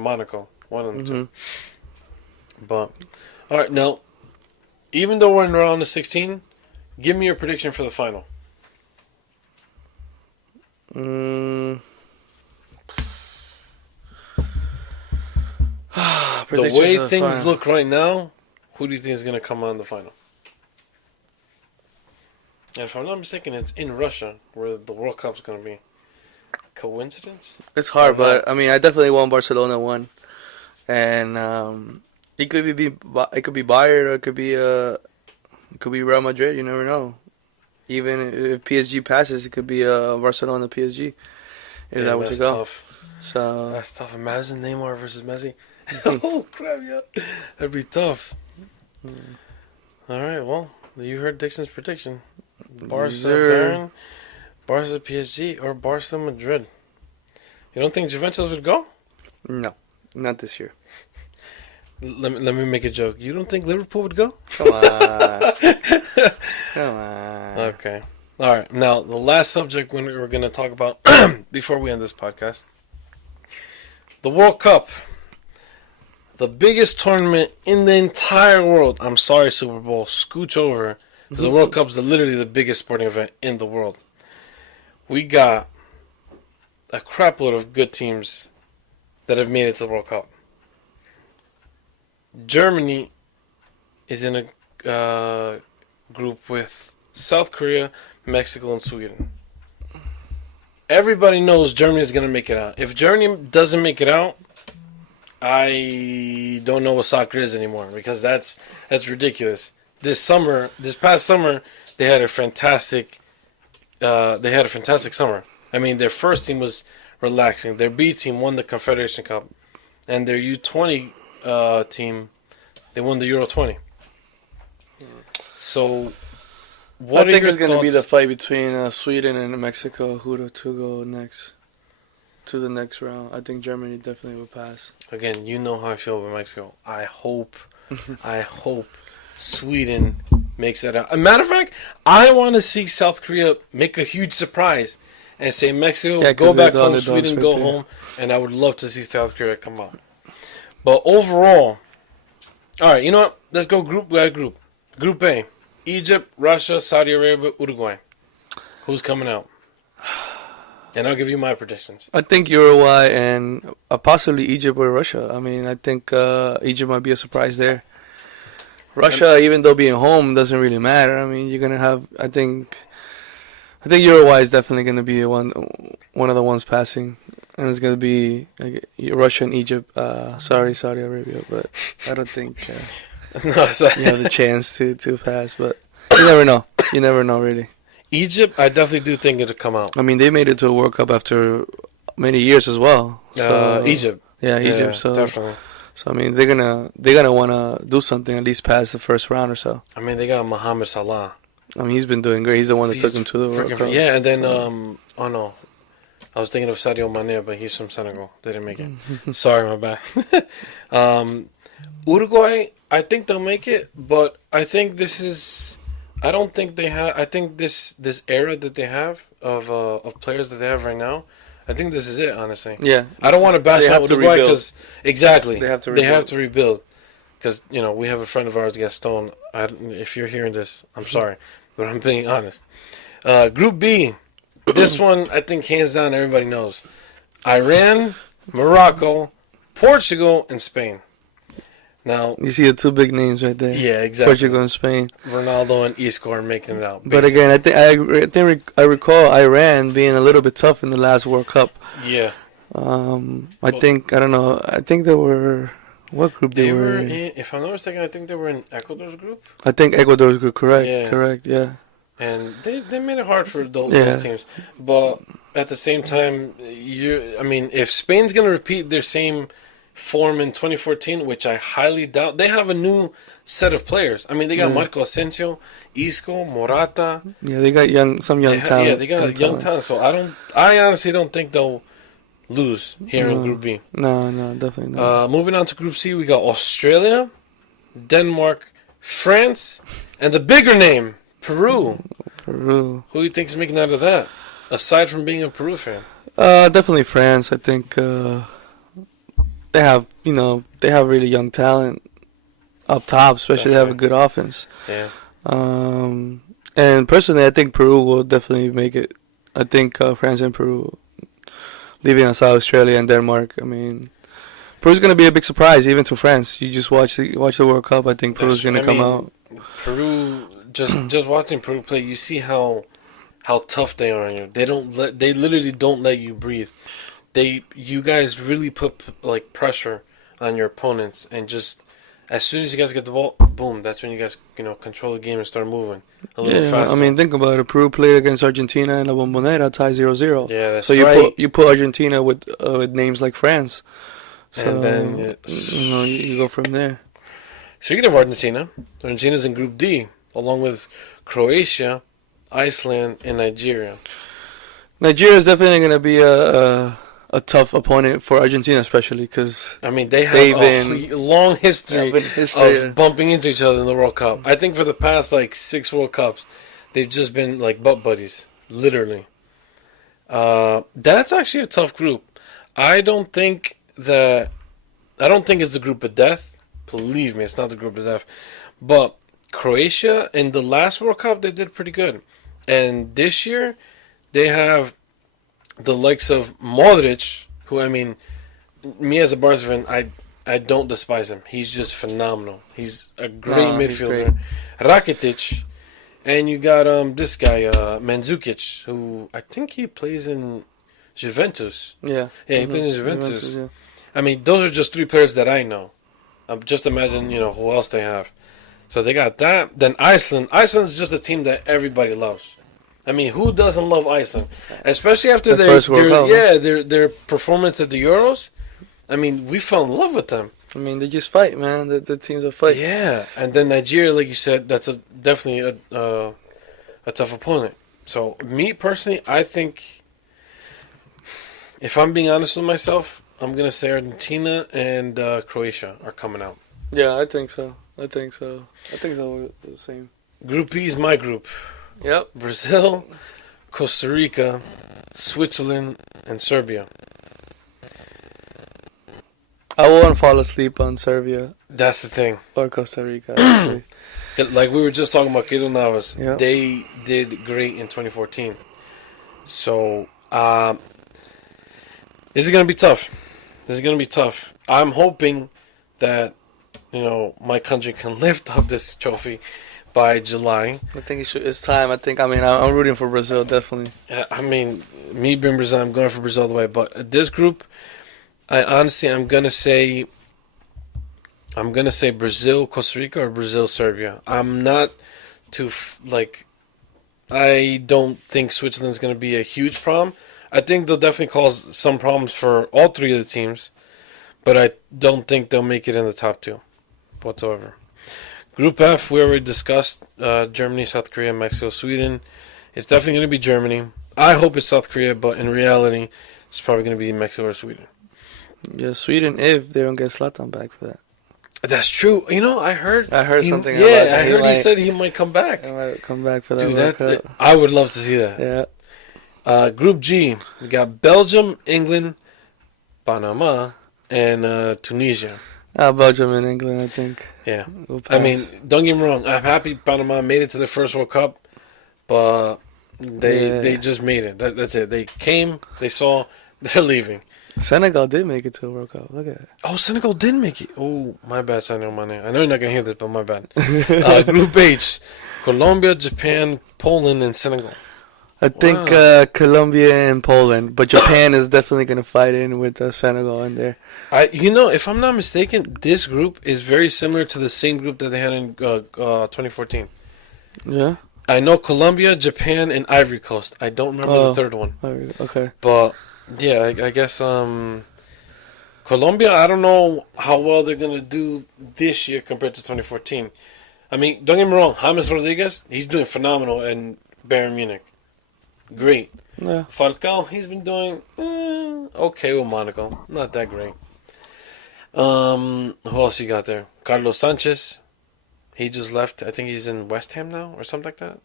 Monaco. One of them two. But, all right, now, even though we're in round of 16, give me your prediction for the final. The way things look right now, who do you think is going to come on the final? And if I'm not mistaken, it's in Russia where the World Cup's going to be. Coincidence? It's hard, but I mean, I definitely want Barcelona one, and it could be Bayern or it could be Real Madrid. You never know. Even if PSG passes, it could be Barcelona PSG. Is that what you go? Tough. So that's tough. Imagine Neymar versus Messi. Oh crap! Yeah, that'd be tough. All right, well, you heard Dixon's prediction. Barca, Bayern, Barca, PSG, or Barca, Madrid. You don't think Juventus would go? No, not this year. Let me make a joke. You don't think Liverpool would go? Come on. Come on. Okay. All right. Now, the last subject we're going to talk about before we end this podcast. The World Cup. The biggest tournament in the entire world. I'm sorry, Super Bowl. Scooch over. Because the World Cup is literally the biggest sporting event in the world. We got a crapload of good teams that have made it to the World Cup. Germany is in a group with South Korea, Mexico, and Sweden. Everybody knows Germany is going to make it out. If Germany doesn't make it out, I don't know what soccer is anymore because that's ridiculous. This past summer, they had a fantastic summer. I mean, their first team was relaxing. Their B team won the Confederation Cup, and their U20 team, they won the Euro 20. So, I think it's going to be the fight between Sweden and Mexico. Who to go next to the next round? I think Germany definitely will pass. Again, you know how I feel about Mexico. I hope Sweden makes it out. As a matter of fact, I want to see South Korea make a huge surprise and say, Mexico, go back home, Sweden, go home. And I would love to see South Korea come out. But overall, all right, you know what? Let's go group by group. Group A, Egypt, Russia, Saudi Arabia, Uruguay. Who's coming out? And I'll give you my predictions. I think Uruguay and possibly Egypt or Russia. I mean, I think Egypt might be a surprise there. Russia, even though being home doesn't really matter. I mean, you're gonna have. I think Uruguay is definitely gonna be one of the ones passing, and it's gonna be like Russia and Egypt. Sorry, Saudi Arabia, but I don't think you have the chance to pass. But you never know. You never know, really. Egypt, I definitely do think it'll come out. I mean, they made it to a World Cup after many years as well. So, Egypt. Yeah, Egypt. Yeah, so definitely. So I mean, they're gonna want to do something at least past the first round or so. I mean, they got Mohamed Salah. I mean, he's been doing great. He's the one that took them to the World Cup. Yeah, and then oh no, I was thinking of Sadio Mane, but he's from Senegal. They didn't make it. Sorry, my bad. Uruguay, I think they'll make it, but I think this is. I don't think they have. I think this era that they have of players that they have right now. I think this is it, honestly. Yeah. I don't want to bash out Uruguay because exactly they have to rebuild. Because we have a friend of ours, Gaston. If you're hearing this, I'm sorry, but I'm being honest. Group B, this one I think hands down everybody knows: Iran, Morocco, Portugal, and Spain. Now you see the two big names right there. Yeah, exactly. Portugal and Spain. Ronaldo and Isco are making it out. But again, I recall Iran being a little bit tough in the last World Cup. Yeah. I don't know. I think they were. What group they were in? If I'm not mistaken, I think they were in Ecuador's group. I think Ecuador's group. Correct. Yeah. Correct. Yeah. And they made it hard for those teams. But at the same time, if Spain's gonna repeat their same form in 2014, which I highly doubt. They have a new set of players. I mean, they got Marco Asensio, Isco, Morata. Yeah, they got some young talent. Yeah, they got young talent. So I honestly don't think they'll lose here in Group B. No, definitely not. Moving on to Group C, we got Australia, Denmark, France, and the bigger name, Peru. Peru. Who do you think is making out of that? Aside from being a Peru fan. Definitely France. I think. they have really young talent up top, especially they have a good offense. Yeah. And personally, I think Peru will definitely make it. I think France and Peru, leaving aside Australia and Denmark. I mean, Peru's gonna be a big surprise even to France. You just watch the World Cup. I think Peru's gonna come out. Peru, just watching Peru play, you see how tough they are on you. They literally don't let you breathe. You guys really put like pressure on your opponents, and just as soon as you guys get the ball, boom, that's when you guys control the game and start moving a little faster. I mean, think about it. Peru played against Argentina in La Bombonera, tie 0-0. Yeah, that's so right. you put Argentina with names like France. So, and then you go from there. Speaking of Argentina's in Group D, along with Croatia, Iceland, and Nigeria. Nigeria is definitely going to be a tough opponent for Argentina, especially because I mean they have a long history of bumping into each other in the World Cup. I think for the past 6 World Cups, they've just been like butt buddies, literally. That's actually a tough group. I don't think it's the group of death. Believe me, it's not the group of death. But Croatia, in the last World Cup, they did pretty good. And this year, they have the likes of Modric, who, I mean, me as a Barca fan, I don't despise him. He's just phenomenal. He's a great midfielder. Rakitic, and you got this guy, Mandzukic, who I think he plays in Juventus. Yeah. Yeah, he plays in Juventus. Yeah. I mean, those are just 3 players that I know. Just imagine, who else they have. So they got that. Then Iceland. Iceland is just a team that everybody loves. I mean, who doesn't love Iceland? Especially after their performance at the Euros. I mean, we fell in love with them. I mean, they just fight, man. The teams are fight. Yeah, and then Nigeria, like you said, that's definitely a tough opponent. So me personally, I think, if I'm being honest with myself, I'm gonna say Argentina and Croatia are coming out. Yeah, I think so. The same. Group E is my group. Yep. Brazil, Costa Rica, Switzerland, and Serbia. I won't fall asleep on Serbia. That's the thing. Or Costa Rica, actually. Like we were just talking about Keylor Navas. Yep. They did great in 2014. So, this is going to be tough. I'm hoping that, my country can lift up this trophy by July. I think it's time. I'm rooting for Brazil, definitely. I mean, me being Brazil, I'm going for Brazil all the way. But this group, I'm gonna say Brazil, Costa Rica, or Brazil, Serbia. I'm not I don't think Switzerland's gonna be a huge problem. I think they'll definitely cause some problems for all 3 of the teams, but I don't think they'll make it in the top 2 whatsoever. Group F, we already discussed Germany, South Korea, Mexico, Sweden. It's definitely going to be Germany. I hope it's South Korea, but in reality, it's probably going to be Mexico or Sweden. Yeah, Sweden, if they don't get Zlatan back for that. That's true. I heard something about that. Yeah, I heard he said he might come back. He might come back for that. Dude, I would love to see that. Yeah. Group G, we got Belgium, England, Panama, and Tunisia. Belgium and England, I think. Yeah. I mean, don't get me wrong. I'm happy Panama made it to their first World Cup, but they just made it. That's it. They came, they saw, they're leaving. Senegal did make it to a World Cup. Look at it. Oh, Senegal did make it. Oh, my bad, Sadio Mane. I know you're not going to hear this, but my bad. Group H, Colombia, Japan, Poland, and Senegal. I think Colombia and Poland, but Japan is definitely going to fight in with Senegal in there. If I'm not mistaken, this group is very similar to the same group that they had in 2014. Yeah? I know Colombia, Japan, and Ivory Coast. I don't remember the third one. Okay. But, yeah, I guess Colombia, I don't know how well they're going to do this year compared to 2014. I mean, don't get me wrong. James Rodriguez, he's doing phenomenal in Bayern Munich. Great. Yeah. Falcao, he's been doing okay with Monaco. Not that great. Who else you got there? Carlos Sanchez. He just left. I think he's in West Ham now or something like that.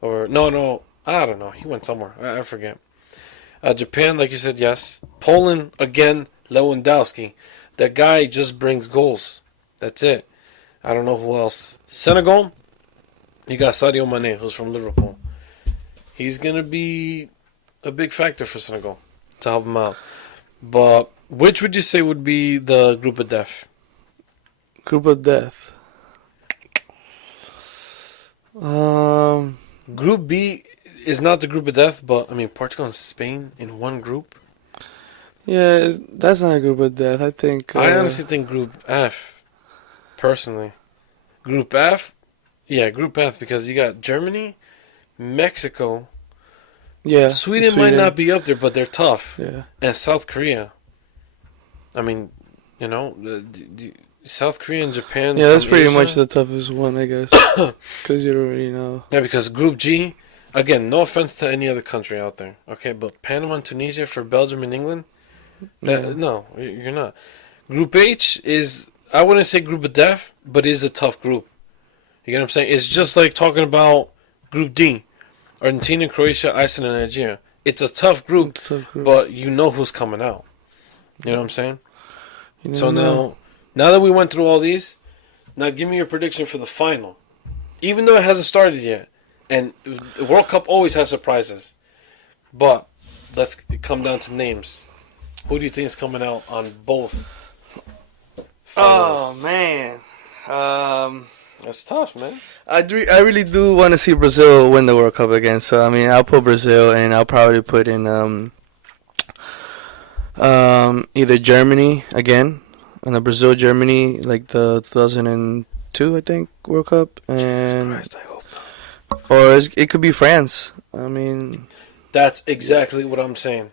Or, no. I don't know. He went somewhere. I forget. Japan, like you said, yes. Poland, again, Lewandowski. That guy just brings goals. That's it. I don't know who else. Senegal, you got Sadio Mane, who's from Liverpool. He's going to be a big factor for Senegal to help him out. But which would you say would be the group of death? Group of death. Group B is not the group of death, but I mean Portugal and Spain in one group. Yeah, that's not a group of death. I think. I honestly think Group F, personally. Group F, yeah, Group F, because you got Germany, Mexico. Yeah, Sweden might not be up there, but they're tough. Yeah, and South Korea. I mean, you know, South Korea and Japan. Yeah, that's pretty Asia. much the toughest one, I guess, because you don't really know. Yeah, because Group G, again, no offense to any other country out there, okay, but Panama and Tunisia for Belgium and England, no, you're not. Group H is, I wouldn't say group of death, but is a tough group. You get what I'm saying? It's just like talking about Group D, Argentina, Croatia, Iceland, and Nigeria. It's a tough group, but you know who's coming out. You know what I'm saying? So now that we went through all these, now give me your prediction for the final. Even though it hasn't started yet, and the World Cup always has surprises, but let's come down to names. Who do you think is coming out on both finalists? Oh man, That's tough, man. I really do want to see Brazil win the World Cup again. So I mean, I'll put Brazil, and I'll probably put in either Germany again, and the Brazil Germany like the 2002 I think World Cup, and Christ, I hope not. or it could be France. I mean, That's exactly what I'm saying.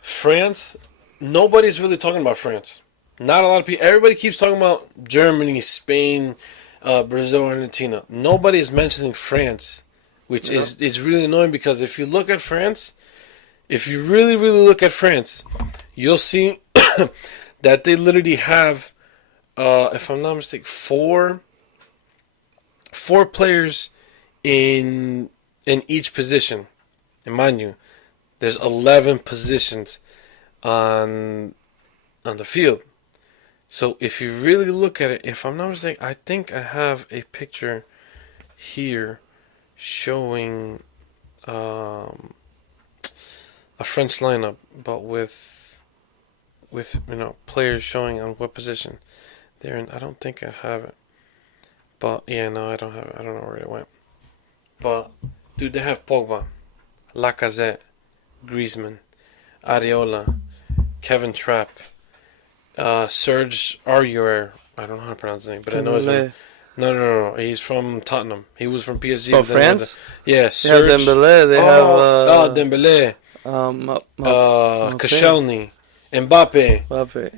France, nobody's really talking about France. Not a lot of people. Everybody keeps talking about Germany, Spain, Brazil, Argentina. Nobody is mentioning France, which is really annoying because if you look at France, if you really, really look at France, you'll see that they literally have, if I'm not mistaken, four players in each position. And mind you, there's 11 positions on the field. So if you really look at it, if I'm not mistaken, I think I have a picture here showing a French lineup, but with players showing on what position they're in. I don't think I have it, but yeah, no, I don't have it. I don't know where it went. But dude, they have Pogba, Lacazette, Griezmann, Areola, Kevin Trapp, Serge Aurier. I don't know how to pronounce his name, but I know his name. No. He's from Tottenham. He was from PSG. Oh, France? Yeah, Serge. Dembele. They have Dembele. Koscielny. Mbappe.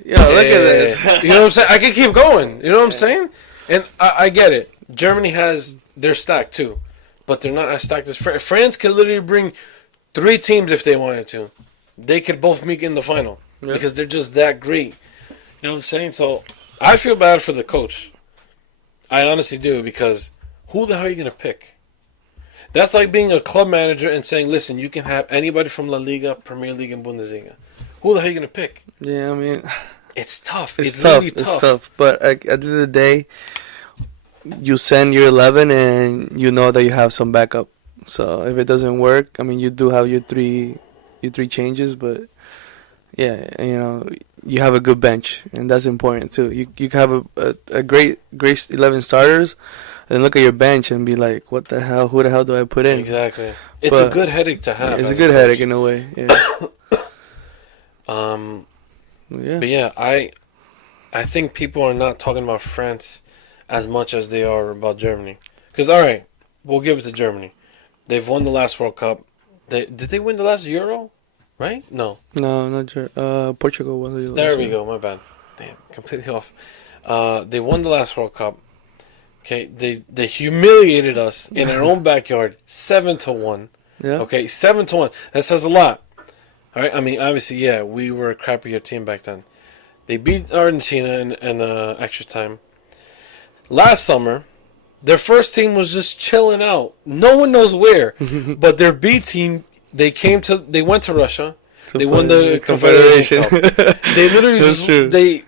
Yeah, look at this. You know what I'm saying? I can keep going. You know what I'm saying? And I get it. Germany has their stack too, but they're not as stacked as France. France could literally bring 3 teams if they wanted to. They could both meet in the final because they're just that great. You know what I'm saying? So I feel bad for the coach. I honestly do, because who the hell are you going to pick? That's like being a club manager and saying, listen, you can have anybody from La Liga, Premier League, and Bundesliga. Who the hell are you going to pick? Yeah, I mean, it's tough. It's tough. Really tough. It's tough. But at the end of the day, you send your 11 and you know that you have some backup. So if it doesn't work, I mean, you do have your three changes, but yeah, you know, you have a good bench, and that's important too. You can have a great 11 starters, and look at your bench and be like, what the hell? Who the hell do I put in? Exactly. It's a good headache to have. It's a good headache in a way. Yeah. Yeah. But yeah, I think people are not talking about France as much as they are about Germany. Because all right, we'll give it to Germany. They've won the last World Cup. Did they win the last Euro? Right? No. No, not Portugal won the last. There we go. My bad. Damn, completely off. They won the last World Cup. Okay, they humiliated us in our own backyard, 7-1. Yeah. Okay, 7-1. That says a lot. All right. I mean, obviously, yeah, we were a crappier team back then. They beat Argentina in extra time. Last summer, their first team was just chilling out. No one knows where, but their B team. They went to Russia. They won the Confederation Cup. They literally That's true. they